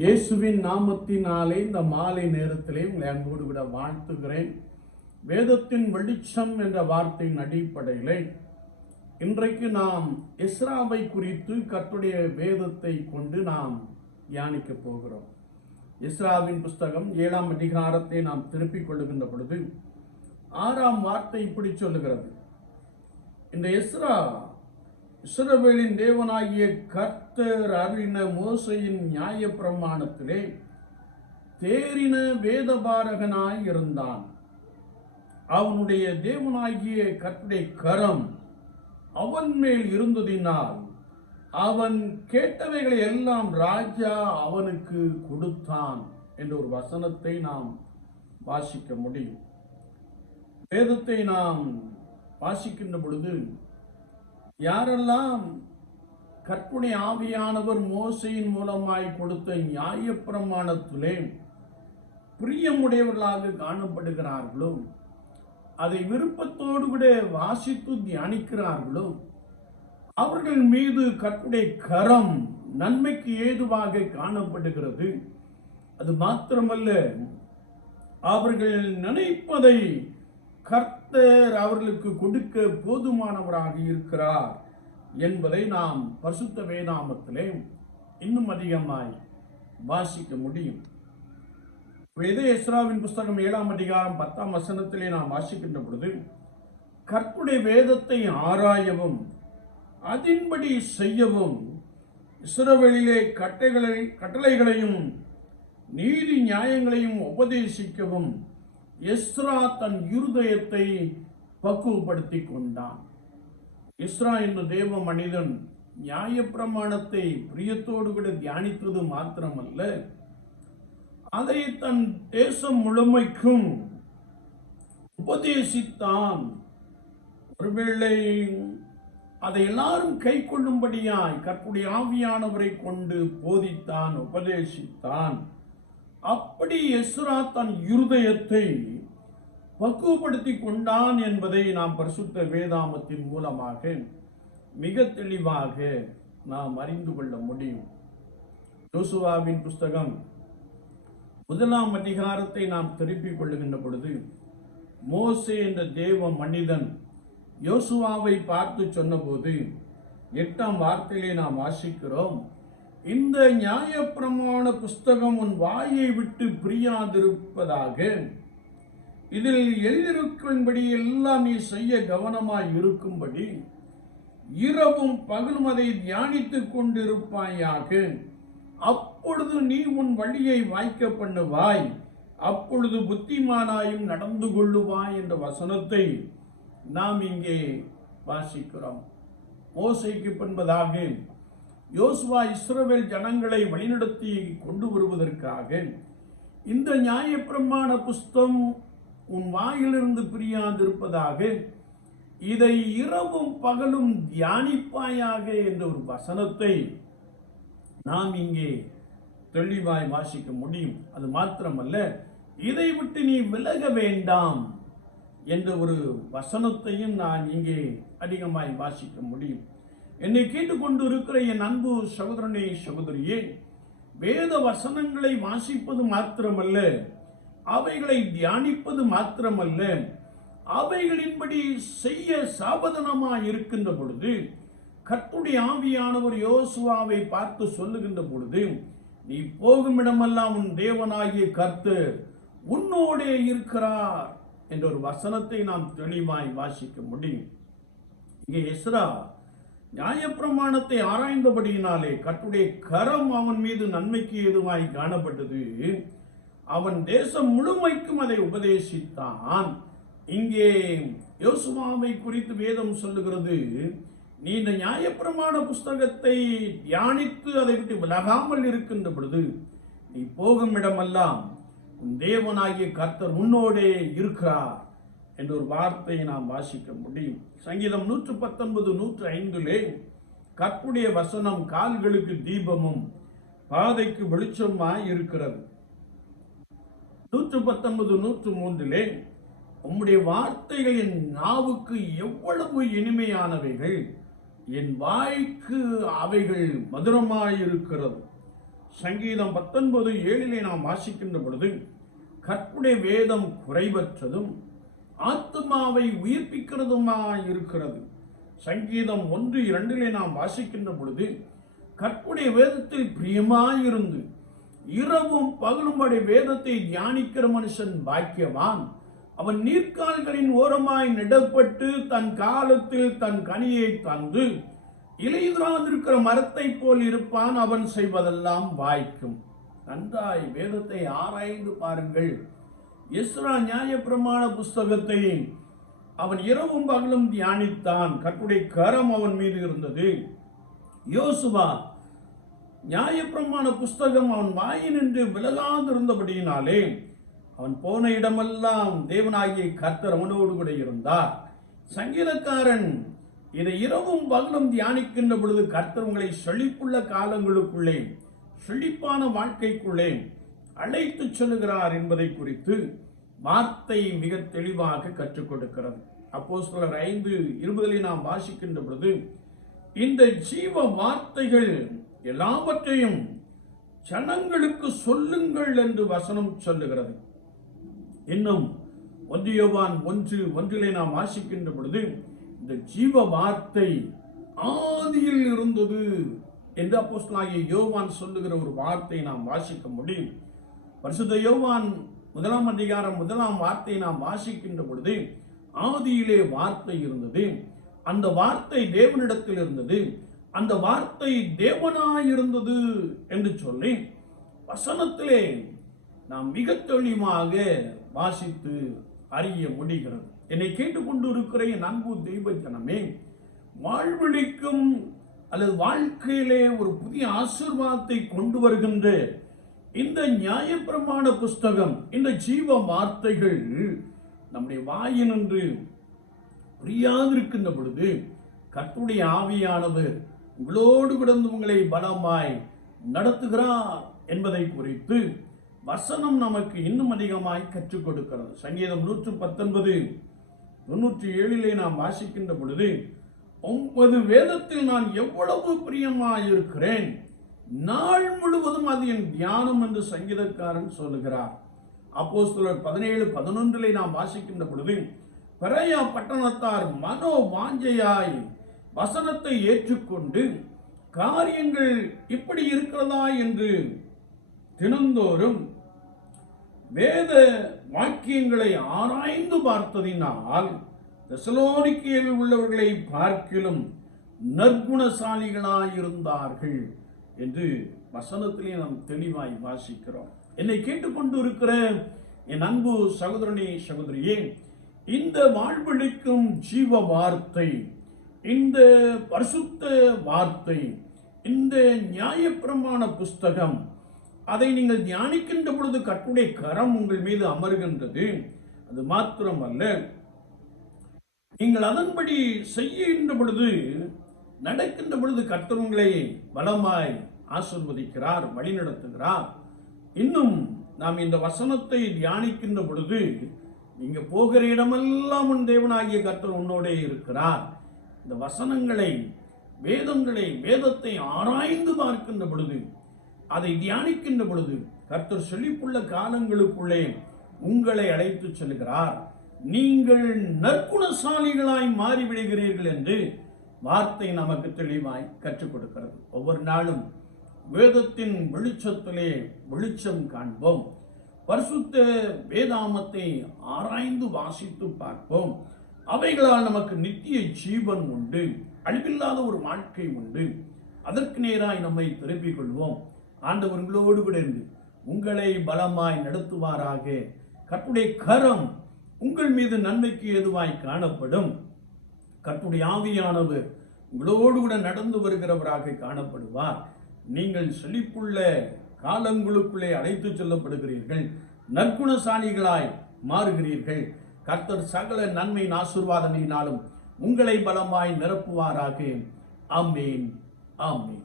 இயேசுவின் நாமத்தினாலே இந்த மாலை நேரத்திலே உங்களை அன்போடு விட வாழ்த்துகிறேன். வேதத்தின் வெளிச்சம் என்ற வார்த்தையின் அடிப்படையிலே இன்றைக்கு நாம் இஸ்ராவை குறித்து கத்துடைய வேதத்தை கொண்டு நாம் தியானிக்க போகிறோம். எஸ்ராவின் புஸ்தகம் ஏழாம் அதிகாரத்தை நாம் திருப்பிக் கொள்ளுகின்ற பொழுது ஆறாம் வார்த்தை இப்படி சொல்லுகிறது. இந்த இஸ்ரா இஸ்ரவேலின் தேவனாகிய கர்த்தர் அருளின மோசையின் நியாய பிரமாணத்திலே தேறின வேதபாரகனாய் இருந்தான். அவனுடைய தேவனாகிய கர்த்தருடைய கரம் அவன் மேல் இருந்ததினால் அவன் கேட்டவைகளை எல்லாம் ராஜா அவனுக்கு கொடுத்தான் என்ற ஒரு வசனத்தை நாம் வாசிக்க முடியும். வேதத்தை நாம் வாசிக்கின்ற பொழுது யாரெல்லாம் கற்பனை ஆவியானவர் மோசையின் மூலமாய் கொடுத்த நியாயப்பிரமாணத்திலே பிரியமுடையவர்களாக காணப்படுகிறார்களோ அதை விருப்பத்தோடு கூட வாசித்து தியானிக்கிறார்களோ அவர்கள் மீது கற்புடைய கரம் நன்மைக்கு ஏதுவாக காணப்படுகிறது. அது மாத்திரமல்ல அவர்கள் நினைப்பதை கற் கர்த்தர் அவர்களுக்கு கொடுக்க போதுமானவராக இருக்கிறார் என்பதை நாம் பரிசுத்த வேதாமத்திலே இன்னும் அதிகமாய் வாசிக்க முடியும். இதே எஸ்ராவின் புஸ்தகம் ஏழாம் அதிகாரம் பத்தாம் வசனத்திலே நாம் வாசிக்கின்ற பொழுது கற்புடைய வேதத்தை ஆராயவும் அதின்படி செய்யவும் இஸ்ரவேலிலே கட்டைகளை கட்டளைகளையும் நீதி நியாயங்களையும் உபதேசிக்கவும் எஸ்ரா தன் இருதயத்தை பக்குவப்படுத்தி கொண்டான் இஸ்ரா என்ற தேவ மனிதன் நியாயப்பிரமாணத்தை பிரியத்தோடு கூட தியானித்தது மாத்திரமல்ல அதை தன் தேசம் முழுமைக்கும் உபதேசித்தான். ஒருவேளை அதை எல்லாரும் கை கொள்ளும்படியாய் கற்புடைய ஆவியானவரை கொண்டு போதித்தான் உபதேசித்தான். அப்படி எஸ்ரா தன் இருதயத்தை பக்குவப்படுத்தி கொண்டான் என்பதை நாம் பரிசுத்த வேதாமத்தின் மூலமாக மிக தெளிவாக நாம் அறிந்து கொள்ள முடியும். யோசுவாவின் புஸ்தகம் முதலாம் அதிகாரத்தை நாம் திருப்பிக் கொள்ளுகின்ற பொழுது மோசே என்ற தேவ மனிதன் யோசுவாவை பார்த்து சொன்னபோது எட்டாம் வார்த்தையிலே நாம் வாசிக்கிறோம் இந்த நியாயப்பிரமாண புஸ்தகம் உன் வாயை விட்டு பிரியாதிருப்பதாக இதில் எழுதியிருக்கும்படி எல்லாம் நீ செய்ய கவனமாய் இருக்கும்படி இரவும் பகலும் அதை தியானித்துக் கொண்டிருப்பாயாக. அப்பொழுது நீ உன் வழியை வாய்க்க பண்ணுவாய். அப்பொழுது புத்திமானாயும் நடந்து கொள்ளுவாய் என்ற வசனத்தை நாம் இங்கே வாசிக்கிறோம். மோசைக்கு பின்பதாக யோசுவா இஸ்ரவேல் ஜனங்களை வழிநடத்தி கொண்டு வருவதற்காக இந்த நியாயப்பிரமாண புஸ்தம் உன் வாயிலிருந்து பிரியாதிருப்பதாக இதை இரவும் பகலும் தியானிப்பாயாக என்ற ஒரு வசனத்தை நாம் இங்கே தெளிவாய் வாசிக்க முடியும். அது மாத்திரமல்ல இதை விட்டு நீ விலக வேண்டாம் என்ற ஒரு வசனத்தையும் நான் இங்கே அதிகமாய் வாசிக்க முடியும். என்னை கேட்டுக்கொண்டு இருக்கிற என் அன்பு சகோதரனே சகோதரியே வேத வசனங்களை வாசிப்பது மாத்திரமல்ல. அவைகளை தியானிப்பது மாத்திரமல்ல அவைகளின்படி செய்ய சாபதனமாய் இருக்கின்ற பொழுது கத்துடைய ஆவியானவர் யோசுவாவை பார்த்து சொல்லுகின்ற பொழுது நீ போகும் இடமெல்லாம் உன் தேவனாகிய கர்த்து உன்னோடே இருக்கிறார் என்ற ஒரு வசனத்தை நாம் தெளிவாய் வாசிக்க முடியும். இங்கே எஸ்ரா நியாயப்பிரமாணத்தை ஆராய்ந்தபடியினாலே கட்டுடைய கரம் அவன் மீது நன்மைக்கு ஏதுவாய் காணப்பட்டது. அவன் தேசம் முழுமைக்கும் அதை உபதேசித்தான். இங்கே யோசுவாவை குறித்து வேதம் சொல்லுகிறது நீ இந்த நியாயப்பிரமாண புஸ்தகத்தை தியானித்து அதை விட்டு விலகாமல் இருக்கின்ற பொழுது நீ போகும் இடமெல்லாம் உன் தேவனாகிய கர்த்தர் உன்னோடே இருக்கிறார் என்ற ஒரு வார்த்தையை நாம் வாசிக்க முடியும். சங்கீதம் நூற்று பத்தொன்பது நூற்று ஐந்திலே கற்புடைய வசனம் கால்களுக்கு தீபமும் பாதைக்கு வெளிச்சமாய் இருக்கிறது. நூற்று பத்தொன்பது நூற்று மூன்றிலே உம்முடைய வார்த்தைகள் என் நாவுக்கு எவ்வளவு இனிமையானவைகள் என் வாய்க்கு அவைகள் மதுரமாயிருக்கிறது. சங்கீதம் பத்தொன்பது ஏழிலே நாம் வாசிக்கின்ற பொழுது கற்புடைய வேதம் குறைவற்றதும் ஆத்மாவை உயிர்ப்பிக்கிறதுமாய் இருக்கிறது சங்கீதம் ஒன்று இரண்டிலே நாம் வாசிக்கின்ற பொழுது கற்புடைய வேதத்தில் பிரியமாயிருந்து இரவும் பகலும்படி வேதத்தை தியானிக்கிற மனுஷன் பாக்கியவான். அவன் நீர்க்கால்களின் ஓரமாய் நடப்பட்டு தன் காலத்தில் தன் கனியை தந்து இலையுதிராதிருக்கிற மரத்தை போல் இருப்பான். அவன் செய்வதெல்லாம் வாய்க்கும். நன்றாய் வேதத்தை ஆராய்ந்து பாருங்கள். இஸ்ரா நியாய பிரமாண புஸ்தகத்தை அவன் இரவும் பகலும் தியானித்தான். கட்டுடைய கரம் அவன் மீது இருந்தது. யோசுவா நியாயப்பிரமாண புஸ்தகம் அவன் வாயினின்று விலகாதிருந்தபடியினாலே அவன் போன இடமெல்லாம் தேவனாகிய கர்த்தர் அவனோடு கூட இருந்தார். சங்கீதக்காரன் இதை இரவும் பகலும் தியானிக்கின்ற பொழுது கர்த்தர் உங்களை செழிப்புள்ள காலங்களுக்குள்ளே செழிப்பான வாழ்க்கைக்குள்ளே அழைத்து செல்லுகிறார் என்பதை குறித்து வார்த்தை மிக தெளிவாக கற்றுக் கொடுக்கிறது. அப்போ சிலர் ஐந்து இருபதிலே நாம் வாசிக்கின்ற பொழுது இந்த ஜீவ வார்த்தைகள் எல்லாவற்றையும் ஜனங்களுக்கு சொல்லுங்கள் என்று வசனம் சொல்லுகிறது. இன்னும் ஒன்றியவான் ஒன்று ஒன்றிலே நாம் வாசிக்கின்ற பொழுது இந்த ஜீவ வார்த்தை ஆதியில் இருந்தது என்று அப்போஸ்தலனாகிய யோவான் சொல்லுகிற ஒரு வார்த்தை நாம் வாசிக்க முடியும். பரிசுத்த யோவான் முதலாம் அதிகாரம் முதலாம் வார்த்தையை நாம் வாசிக்கின்ற பொழுது ஆதியிலே வார்த்தை இருந்தது. அந்த வார்த்தை தேவனிடத்தில் இருந்தது. அந்த வார்த்தை தேவனாய் இருந்தது என்று சொல்லி வசனத்திலே நாம் மிக தெளிவாக வாசித்து அறிய முடிகிறது. என்னை கேட்டுக்கொண்டு இருக்கிற என் அன்பு தெய்வ வாழ்வழிக்கும் அல்லது வாழ்க்கையிலே ஒரு புதிய ஆசீர்வாதத்தை கொண்டு வருகின்ற இந்த நியாயப்பிரமாண புஸ்தகம் இந்த ஜீவ வார்த்தைகள் நம்முடைய வாயினின்று புரியாதிருக்கின்ற பொழுது கர்த்தருடைய ஆவியானவர் உங்களோடு கிடந்து உங்களை பலமாய் நடத்துகிறார் என்பதை குறித்து வசனம் நமக்கு இன்னும் அதிகமாய் கற்றுக் கொடுக்கிறது. சங்கீதம் நூற்று பத்தொன்பது தொண்ணூற்றி ஏழிலே நாம் வாசிக்கின்ற பொழுது ஒன்பது வேதத்தில் நான் எவ்வளவு பிரியமாயிருக்கிறேன் நாள் முழுவதும் அது என் தியானம் என்று சங்கீதக்காரன் சொல்லுகிறார். அப்போஸ்தலர் பதினேழு பதினொன்றிலே நாம் வாசிக்கின்ற பொழுது பெரையா பட்டணத்தார் மனோ வாஞ்சையாய் வசனத்தை ஏற்றுக்கொண்டு காரியங்கள் இப்படி இருக்கிறதா என்று தினந்தோறும் வேத வாக்கியங்களை ஆராய்ந்து பார்த்ததினால் தெசலோனிக்கையில் உள்ளவர்களை பார்க்கிலும் நற்குணசாலிகளாயிருந்தார்கள் என்று வசனத்திலே நாம் தெளிவாய் வாசிக்கிறோம். என்னை கேட்டுக்கொண்டு இருக்கிற என் அன்பு சகோதரனே சகோதரியே இந்த வாழ்வழிக்கும் ஜீவ வார்த்தை இந்த பரிசுத்த வார்த்தை இந்த நியாயப்பிரமாண புஸ்தகம் அதை நீங்கள் தியானிக்கின்ற பொழுது கட்டுடைய கரம் உங்கள் மீது அமர்கின்றது. அது மாத்திரமல்ல நீங்கள் அதன்படி செய்கின்ற பொழுது நடக்கின்ற பொழுது கர்த்தர் பலமாய் ஆசிர்வதிக்கிறார் வழிநடத்துகிறார். இன்னும் நாம் இந்த வசனத்தை தியானிக்கின்ற பொழுது நீங்கள் போகிற இடமெல்லாம் உன் தேவனாகிய கர்த்தர் உன்னோடே இருக்கிறார். இந்த வசனங்களை வேதங்களை வேதத்தை ஆராய்ந்து பார்க்கின்ற பொழுது அதை தியானிக்கின்ற பொழுது கர்த்தர் செழிப்புள்ள காலங்களுக்குள்ளே உங்களை அழைத்து செல்கிறார். நீங்கள் நற்குணசாலிகளாய் மாறிவிடுகிறீர்கள் என்று வார்த்தை நமக்கு தெளிவாய் கற்றுக் கொடுக்கிறது. ஒவ்வொரு நாளும் வேதத்தின் வெளிச்சத்திலே வெளிச்சம் காண்போம். பரிசுத்த வேதாமத்தை ஆராய்ந்து வாசித்து பார்ப்போம். அவைகளால் நமக்கு நித்திய ஜீவன் உண்டு அழிவில்லாத ஒரு வாழ்க்கை உண்டு. அதற்கு நேராய் நம்மை திருப்பிக் கொள்வோம். ஆண்டவர் உங்களோடு கூட இருந்து உங்களை பலமாய் நடத்துவாராக. கர்த்தருடைய கரம் உங்கள் மீது நன்மைக்கு ஏதுவாய் காணப்படும். கர்த்தருடைய ஆவியானவர் உங்களோடு கூட நடந்து வருகிறவராக காணப்படுவார். நீங்கள் செழிப்புள்ள காலங்களுக்குள்ளே அழைத்து செல்லப்படுகிறீர்கள். நற்குணசாலிகளாய் மாறுகிறீர்கள். கர்த்தர் சகல நன்மையின் ஆசீர்வாதங்களினாலும் உங்களை பலமாய் நிரப்புவாராக. ஆமேன். ஆமேன்.